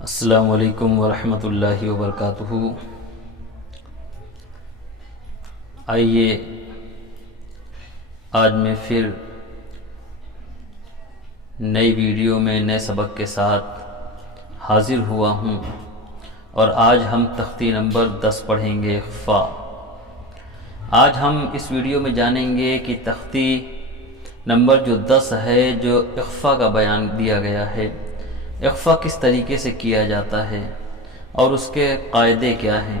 السلام علیکم ورحمۃ اللہ وبرکاتہ۔ آئیے آج میں پھر نئی ویڈیو میں نئے سبق کے ساتھ حاضر ہوا ہوں، اور آج ہم تختی نمبر 10 پڑھیں گے، اخفاء۔ آج ہم اس ویڈیو میں جانیں گے کہ تختی نمبر جو 10 ہے، جو اخفاء کا بیان دیا گیا ہے، اخفاء کس طریقے سے کیا جاتا ہے اور اس کے قاعدے کیا ہیں۔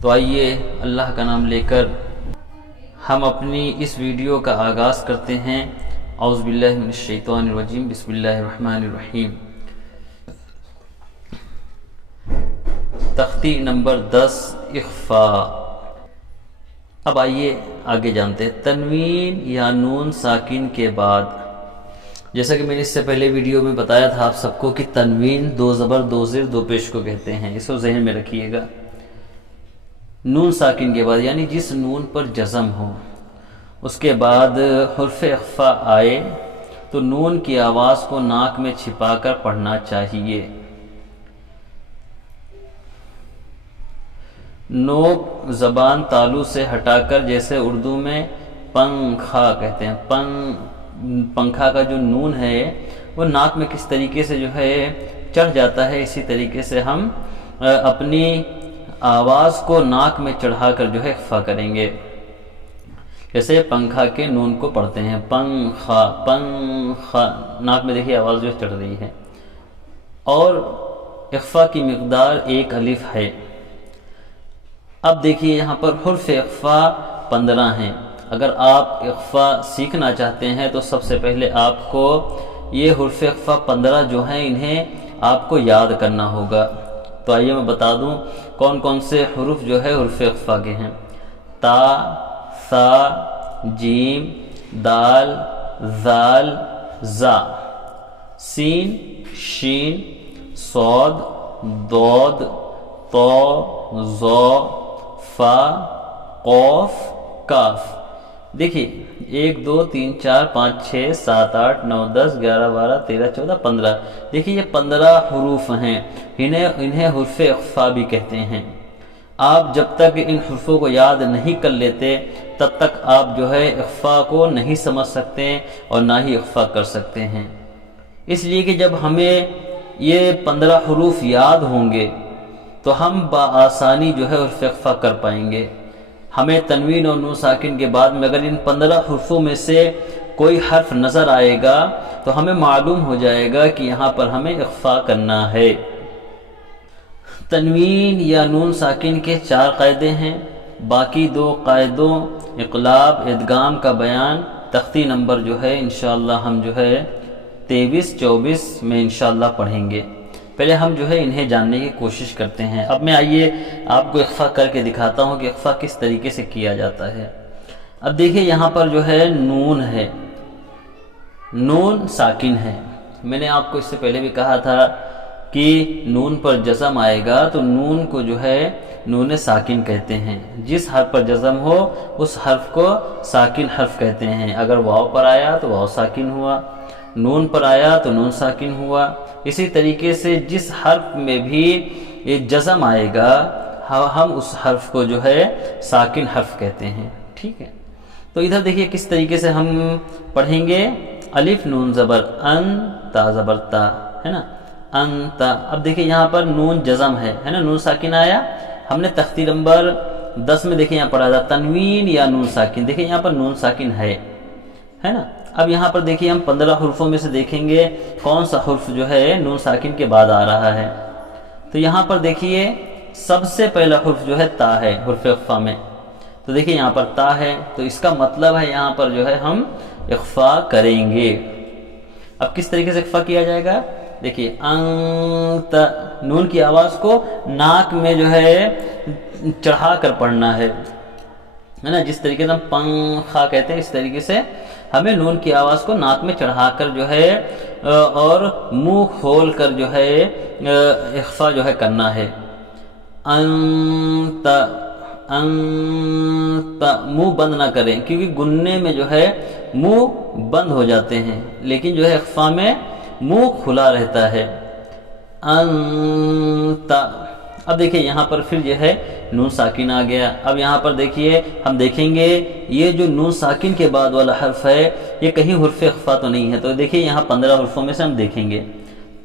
تو آئیے اللہ کا نام لے کر ہم اپنی اس ویڈیو کا آغاز کرتے ہیں۔ اعوذ باللہ من الشیطان الرجیم، بسم اللہ الرحمن الرحیم۔ تختی نمبر 10، اخفاء۔ اب آئیے آگے جانتے ہیں۔ تنوین یا نون ساکن کے بعد، جیسا کہ میں نے اس سے پہلے ویڈیو میں بتایا تھا آپ سب کو کہ تنوین 2 زبر 2 زیر 2 پیش کو کہتے ہیں، اس کو ذہن میں رکھیے گا۔ نون ساکن کے بعد یعنی جس نون پر جزم ہو، اس کے بعد حرف اخفاء آئے تو نون کی آواز کو ناک میں چھپا کر پڑھنا چاہیے۔ نوک زبان تالو سے ہٹا کر، جیسے اردو میں پنکھا کہتے ہیں، پنکھا کا جو نون ہے وہ ناک میں کس طریقے سے جو ہے چڑھ جاتا ہے، اسی طریقے سے ہم اپنی آواز کو ناک میں چڑھا کر جو ہے اخفاء کریں گے۔ جیسے پنکھا کے نون کو پڑھتے ہیں، پنکھا پنکھا، ناک میں دیکھیے آواز جو چڑھ رہی ہے، اور اخفاء کی مقدار 1 الف ہے۔ اب دیکھیے یہاں پر حرف اخفاء 15 ہیں۔ اگر آپ اخفاء سیکھنا چاہتے ہیں تو سب سے پہلے آپ کو یہ حرف اخفاء 15 جو ہیں انہیں آپ کو یاد کرنا ہوگا۔ تو آئیے میں بتا دوں کون کون سے حروف جو ہے حرف اخفاء کے ہیں۔ تا، ثا، جیم، دال، ذال، زا، سین، شین، صاد، ضاد، طا، ظا، فا، قاف، کاف۔ دیکھیے 1 2 3 4 5 6 7 8 9 10 11 12 13 14 15، دیکھیے یہ 15 حروف ہیں، انہیں حرف اخفاء بھی کہتے ہیں۔ آپ جب تک ان حروفوں کو یاد نہیں کر لیتے تب تک آپ جو ہے اخفاء کو نہیں سمجھ سکتے اور نہ ہی اخفاء کر سکتے ہیں۔ اس لیے کہ جب ہمیں یہ 15 حروف یاد ہوں گے تو ہم بآسانی جو ہے حرف اخفاء کر پائیں گے۔ ہمیں تنوین اور نون ساکن کے بعد میں اگر ان 15 حروفوں میں سے کوئی حرف نظر آئے گا تو ہمیں معلوم ہو جائے گا کہ یہاں پر ہمیں اخفاء کرنا ہے۔ تنوین یا نون ساکن کے 4 قاعدے ہیں، باقی 2 قاعدوں اقلاب ادغام کا بیان تختی نمبر جو ہے انشاءاللہ ہم جو ہے 23 24 میں انشاءاللہ پڑھیں گے۔ پہلے ہم جو ہے انہیں جاننے کی کوشش کرتے ہیں۔ اب میں آئیے آپ کو اخفاء کر کے دکھاتا ہوں کہ اخفاء کس طریقے سے کیا جاتا ہے۔ اب دیکھیے یہاں پر جو ہے نون ہے، نون ساکن ہے۔ میں نے آپ کو اس سے پہلے بھی کہا تھا کہ نون پر جزم آئے گا تو نون کو جو ہے نون ساکن کہتے ہیں۔ جس حرف پر جزم ہو اس حرف کو ساکن حرف کہتے ہیں۔ اگر واو پر آیا تو واو ساکن ہوا، نون پر آیا تو نون ساکن ہوا۔ اسی طریقے سے جس حرف میں بھی یہ جزم آئے گا ہم اس حرف کو جو ہے ساکن حرف کہتے ہیں، ٹھیک ہے۔ تو ادھر دیکھیے کس طریقے سے ہم پڑھیں گے۔ الف نون زبر ان، تا زبر تا، ہے نا، انتا۔ اب دیکھیے یہاں پر نون جزم ہے نا، نون ساکن آیا۔ ہم نے تختی نمبر 10 میں دیکھیں یہاں پڑھا تھا تنوین یا نون ساکن، دیکھیں یہاں پر نون ساکن ہے نا۔ اب یہاں پر دیکھیے ہم 15 حروفوں میں سے دیکھیں گے کون سا حرف جو ہے نون ساکن کے بعد آ رہا ہے۔ تو یہاں پر دیکھیے سب سے پہلا حرف جو ہے تا ہے حرف اخفاء میں۔ تو دیکھیے یہاں پر تا ہے تو اس کا مطلب ہے یہاں پر جو ہے ہم اخفاء کریں گے۔ اب کس طریقے سے اخفاء کیا جائے گا؟ دیکھیے انت، نون کی آواز کو ناک میں جو ہے چڑھا کر پڑھنا ہے نا، جس طریقے سے ہم پنکھا کہتے ہیں اس طریقے سے ہمیں نون کی آواز کو ناک میں چڑھا کر جو ہے اور منہ کھول کر جو ہے اخفاء جو ہے کرنا ہے۔ انت، انت، منہ بند نہ کریں کیونکہ گننے میں جو ہے منہ بند ہو جاتے ہیں، لیکن جو ہے اخفاء میں منہ کھلا رہتا ہے۔ انت۔ اب دیکھیے یہاں پر پھر جو ہے نون ساکن آ گیا۔ اب یہاں پر دیکھیے ہم دیکھیں گے یہ جو نون ساکن کے بعد والا حرف ہے یہ کہیں حرف اخفا تو نہیں ہے، تو دیکھیے یہاں 15 حرفوں میں سے ہم دیکھیں گے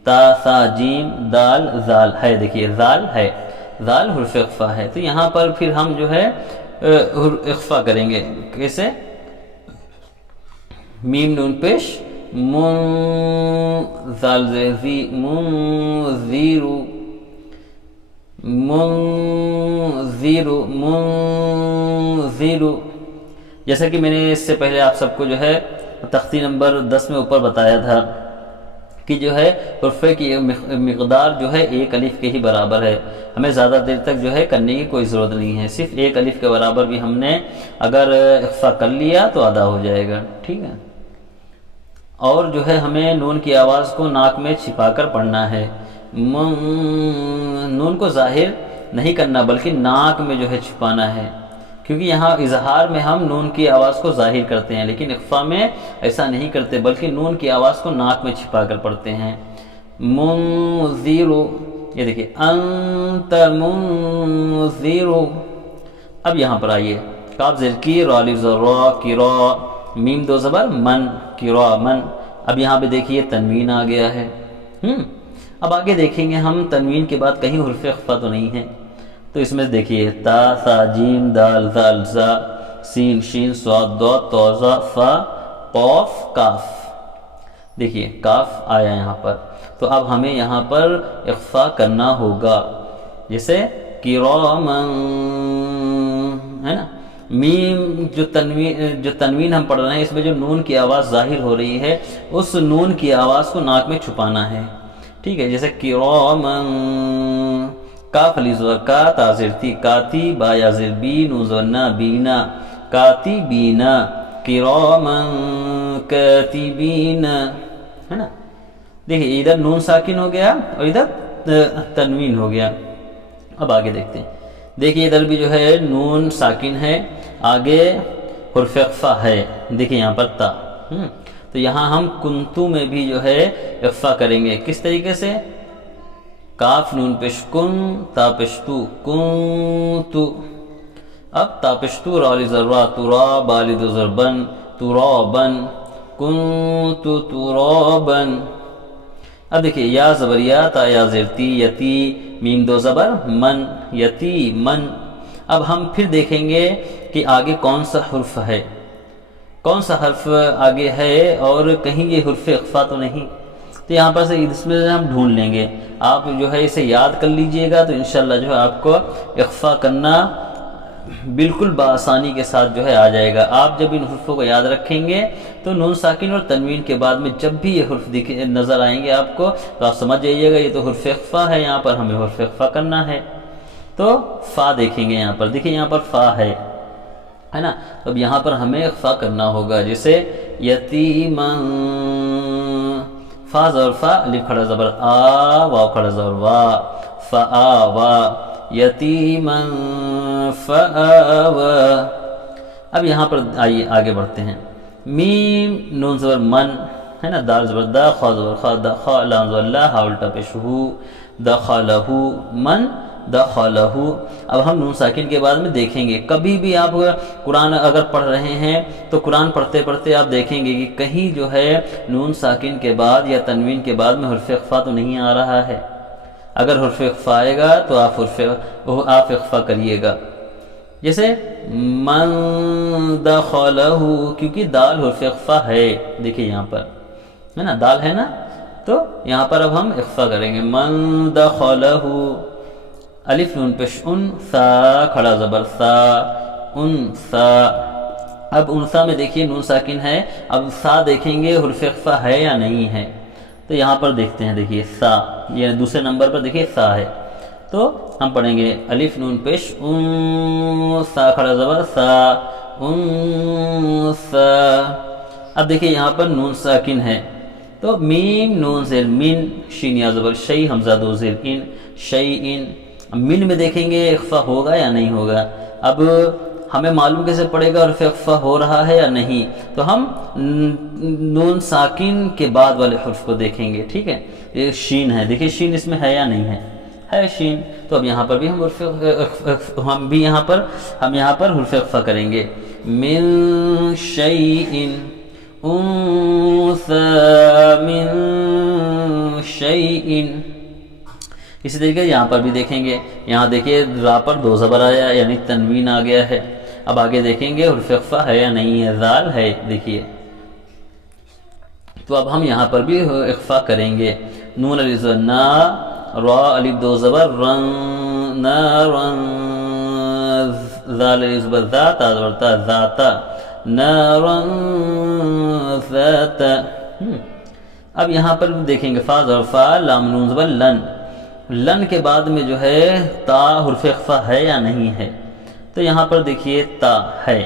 تا سا جیم دال زال ہے، دیکھیے زال ہے، زال حرف اخفا ہے، تو یہاں پر پھر ہم جو ہے اخفا کریں گے کیسے؟ میم نون پیش زال زی منذیرو منذیرو منذیرو، جیسا کہ میں نے اس سے پہلے آپ سب کو جو ہے تختی نمبر 10 میں اوپر بتایا تھا کہ جو ہے حرفے کی مقدار جو ہے ایک الف کے ہی برابر ہے، ہمیں زیادہ دیر تک جو ہے کرنے کی کوئی ضرورت نہیں ہے، صرف ایک الف کے برابر بھی ہم نے اگر اخفا کر لیا تو ادا ہو جائے گا، ٹھیک ہے۔ اور جو ہے ہمیں نون کی آواز کو ناک میں چھپا کر پڑھنا ہے، نون کو ظاہر نہیں کرنا بلکہ ناک میں جو ہے چھپانا ہے، کیونکہ یہاں اظہار میں ہم نون کی آواز کو ظاہر کرتے ہیں لیکن اخفا میں ایسا نہیں کرتے بلکہ نون کی آواز کو ناک میں چھپا کر پڑھتے ہیں۔ منذر، یہ دیکھیے انت منذر۔ اب یہاں پر آئیے کاف زیر کی، را الف زر را کی را، میم دو زبر من کی را من۔ اب یہاں پہ دیکھیے تنوین آ گیا ہے۔ اب آگے دیکھیں گے ہم تنوین کے بعد کہیں حرف اخفا تو نہیں ہے، تو اس میں دیکھیے تا سا جیم دال زال زا سین شین صاد ضاد طا ظا فا قاف کاف، دیکھیے کاف آیا یہاں پر، تو اب ہمیں یہاں پر اخفا کرنا ہوگا، جیسے کرامن ہے نا۔ میم جو تنوین ہم پڑھ رہے ہیں اس میں جو نون کی آواز ظاہر ہو رہی ہے اس نون کی آواز کو ناک میں چھپانا ہے، ٹھیک ہے، جیسے کرامن، کاف علی زور کا تازر تی کاتی با یا زر بی نون زورنا بینا کاتی بینا کرامن کاتبین، ہے نا۔ دیکھیں ادھر نون ساکن ہو گیا اور ادھر تنوین ہو گیا۔ اب آگے دیکھتے ہیں، دیکھیے ادھر بھی جو ہے نون ساکن ہے، آگے حرف اخفا ہے، دیکھیں یہاں پر تا، تو یہاں ہم کنتو میں بھی جو ہے اخفا کریں گے، کس طریقے سے؟ کاف نون پیش کن تا پیش تو کنتو، اب تا پیش تو را ذر را ترا بالی دو ضربن ترابن کنتو ترابن۔ اب دیکھیے یا زبر یا تا یا زیر تی یتی میم دو زبر من یتی من۔ اب ہم پھر دیکھیں گے کہ آگے کون سا حرف ہے، کون سا حرف آگے ہے اور کہیں یہ حرف اخفا تو نہیں، تو یہاں پر سے اس میں ہم ڈھونڈ لیں گے، آپ جو ہے اسے یاد کر لیجئے گا تو انشاءاللہ جو ہے آپ کو اخفا کرنا بالکل بآسانی کے ساتھ جو ہے آ جائے گا۔ آپ جب ان حرفوں کو یاد رکھیں گے تو نون ساکن اور تنوین کے بعد میں جب بھی یہ حرف نظر آئیں گے آپ کو تو آپ سمجھ جائیے گا یہ تو حرف اخفا ہے، یہاں پر ہمیں حرف اخفا کرنا ہے۔ تو فا دیکھیں گے یہاں پر، دیکھیں یہاں پر فا ہے نا، اب یہاں پر ہمیں اخفا کرنا ہوگا، جیسے یتیمن، فا زبر فا الف کھڑا زبر آ واو کھڑا زبر وا فآوا یتیمن فآوا۔ اب یہاں پر آئیے آگے بڑھتے ہیں، میم نون زبر من ہے نا، دال زبر دا خا زبر خا دا خا لام زبر لا ہا الٹا پیش ہو دخلہ من دخلہ۔ اب ہم نون ساکن کے بعد میں دیکھیں گے، کبھی بھی آپ قرآن اگر پڑھ رہے ہیں تو قرآن پڑھتے پڑھتے آپ دیکھیں گے کہ کہیں جو ہے نون ساکن کے بعد یا تنوین کے بعد میں حرف اخفا تو نہیں آ رہا ہے، اگر حرف اخفا آئے گا تو آپ اخفا کریے گا، جیسے من دخلہ، کیونکہ دال حرف اخفا ہے، دیکھیے یہاں پر ہے نا، دال ہے نا، تو یہاں پر اب ہم اخفا کریں گے، من دخلہ، الف نون پیش ان سا کھڑا زبر سا انسا۔ اب انسا میں دیکھیے نون ساکن ہے، اب سا دیکھیں گے حرف اخفا ہے یا نہیں ہے، تو یہاں پر دیکھتے ہیں، دیکھیے سا، یہ دوسرے نمبر پر دیکھیے سا ہے، تو ہم پڑھیں گے الف نون پیش ان سا کھڑا زبر سا انسا۔ اب دیکھیے یہاں پر نون ساکن ہے، تو میم نون زیر من شین یا زبر شی حمزہ دو زیر ان شیئن، من میں دیکھیں گے اخفا ہوگا یا نہیں ہوگا۔ اب ہمیں معلوم کیسے پڑے گا حرف اخفا ہو رہا ہے یا نہیں؟ تو ہم نون ساکن کے بعد والے حرف کو دیکھیں گے، ٹھیک ہے؟ یہ شین ہے، دیکھیے شین اس میں ہے یا نہیں ہے شین، تو اب یہاں پر بھی ہم یہاں پر حرف اخفا کریں گے۔ من شیء انثى من شیء، اسی طریقے یہاں پر بھی دیکھیں گے، یہاں دیکھیے را پر دو زبر آیا یعنی تنوین آ گیا ہے۔ اب آگے دیکھیں گے حرف اخفا ہے یا نہیں ہے، ذال ہے، دیکھیے تو اب ہم یہاں پر بھی اخفا کریں گے۔ نون الف زبر نا، را الف دو زبر رن، نارن، ذال الف زبر ذا، تا زبر تا، ذاتا، نارن ذاتا۔ اب یہاں پر دیکھیں گے فا زبر فا، لام نون زبر لن، لن کے بعد میں جو ہے تا حرف اخفا ہے یا نہیں ہے؟ تو یہاں پر دیکھیے تا ہے،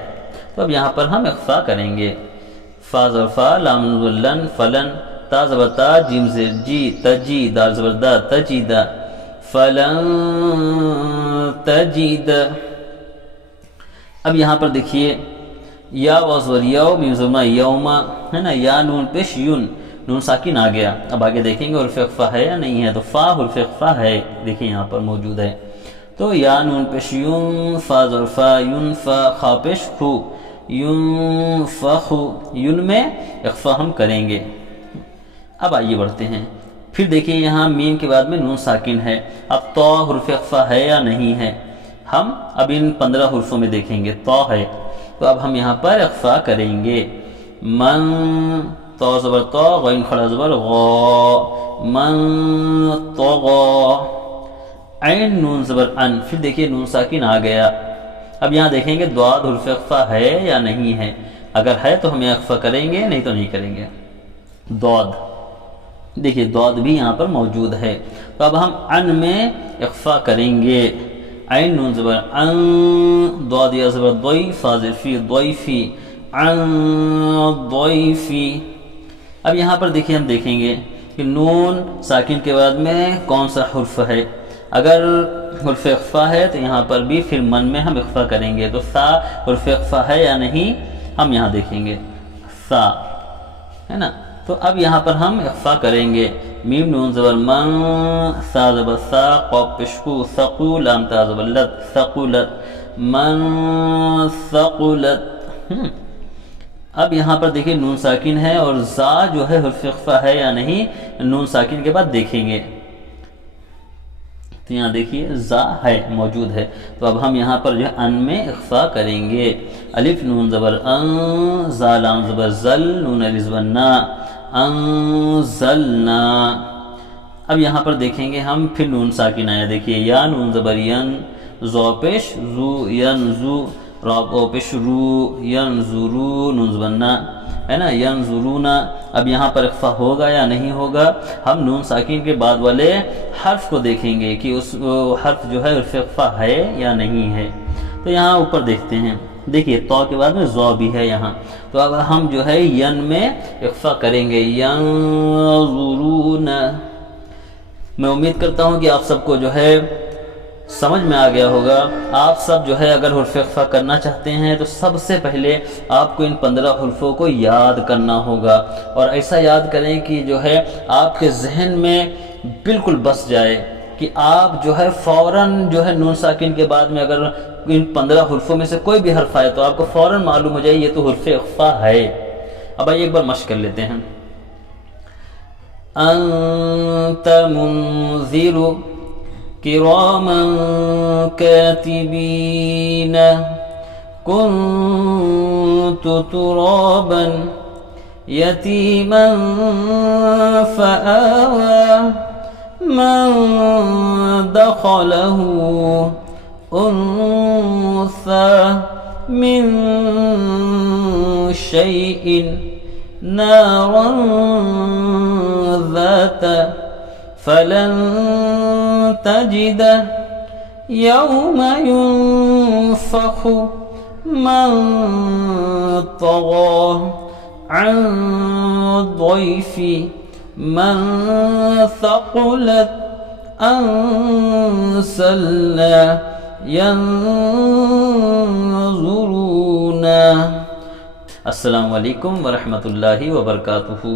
تو اب یہاں پر ہم اخفا کریں گے۔ فا زبر فا، لام نون زبر لن، فلن، تا زبر تا، جیم زیر جی، تجی، دال زبر دا، تجیدا، فلن تجید۔ اب یہاں پر دیکھیے یا وزور یو، میم زبر یوما، ہے نا، یا نون پیش یون، نون ساکن آ گیا۔ اب آگے دیکھیں گے حرف اخفا ہے یا نہیں ہے، تو فا حرف اخفا ہے، دیکھیں یہاں پر موجود ہے، تو یا نون پیش یون، فا زبر فا، یون فا، خا پیش خو، یون فخو، یون میں اخفا ہم کریں گے۔ اب آئیے بڑھتے ہیں، پھر دیکھیے یہاں میم کے بعد میں نون ساکن ہے، اب تو حرف اخفا ہے یا نہیں ہے؟ ہم اب ان 15 حرفوں میں دیکھیں گے، تو ہے، تو اب ہم یہاں پر اخفا کریں گے۔ من، تو زبر تو، غین کھڑا زبر غو، من طغى، عین نون زبر ان، پھر دیکھیے نون ساکن آ گیا۔ اب یہاں دیکھیں گے ضاد حرف اخفا ہے یا نہیں ہے، اگر ہے تو ہم اخفا کریں گے، نہیں تو نہیں کریں گے۔ ضاد، دیکھیے ضاد بھی یہاں پر موجود ہے، تو اب ہم ان میں اخفا کریں گے۔ عین نون زبر ان، ضاد یا زبر ضی، فا زیر فی، ضیفی، عن ضیفی۔ اب یہاں پر دیکھیے ہم دیکھیں گے کہ نون ساکن کے بعد میں کون سا حرف ہے، اگر حرف اخفا ہے تو یہاں پر بھی پھر من میں ہم اخفا کریں گے، تو سا حرف اخفا ہے یا نہیں ہم یہاں دیکھیں گے، سا ہے نا، تو اب یہاں پر ہم اخفا کریں گے۔ میم نون زبر من، سا زبر سا، قاف پشکو، ثقو، لام تا زبر لت، ثقلت، من ثقلت۔ اب یہاں پر دیکھیں نون ساکن ہے اور زا جو ہے حرف اخفا ہے یا نہیں، نون ساکن کے بعد دیکھیں گے، تو یہاں دیکھیے زا ہے، موجود ہے، تو اب ہم یہاں پر جو ہے ان میں اخفا کریں گے۔ الف نون زبر ان، زا لام زبر زل، نون الف زبر نا، انزلنا۔ اب یہاں پر دیکھیں گے ہم پھر نون ساکن آیا، دیکھیے یا نون زبر ین، زو پیش زو، ینزو، را او پیش رو، ینظرو، نون زبر نا، ہے نا، ینظرونا۔ اب یہاں پر اخفا ہوگا یا نہیں ہوگا، ہم نون ساکن کے بعد والے حرف کو دیکھیں گے کہ اس حرف جو ہے حرف اخفا ہے یا نہیں ہے، تو یہاں اوپر دیکھتے ہیں، دیکھیے تو کے بعد میں زو بھی ہے یہاں، تو اب ہم جو ہے ین میں اخفا کریں گے، ینظرون۔ میں امید کرتا ہوں کہ آپ سب کو جو ہے سمجھ میں آ گیا ہوگا۔ آپ سب جو ہے اگر حرف اخفا کرنا چاہتے ہیں تو سب سے پہلے آپ کو ان 15 حرفوں کو یاد کرنا ہوگا، اور ایسا یاد کریں کہ جو ہے آپ کے ذہن میں بالکل بس جائے کہ آپ جو ہے فوراً جو ہے نون ساکن کے بعد میں اگر ان 15 حرفوں میں سے کوئی بھی حرف آئے تو آپ کو فوراً معلوم ہو جائے یہ تو حرف اخفا ہے۔ اب آئیے ایک بار مشق کر لیتے ہیں۔ انت منذر كراما كاتبين كنت ترابا يتيما فآوى من دخله أنثى من شيء نارا ذات فلن تجد يوم ينفخ من طغى عن ضيف من ثقلت أنزلنا ينظرون. السلام علیکم ورحمۃ اللہ وبرکاتہ.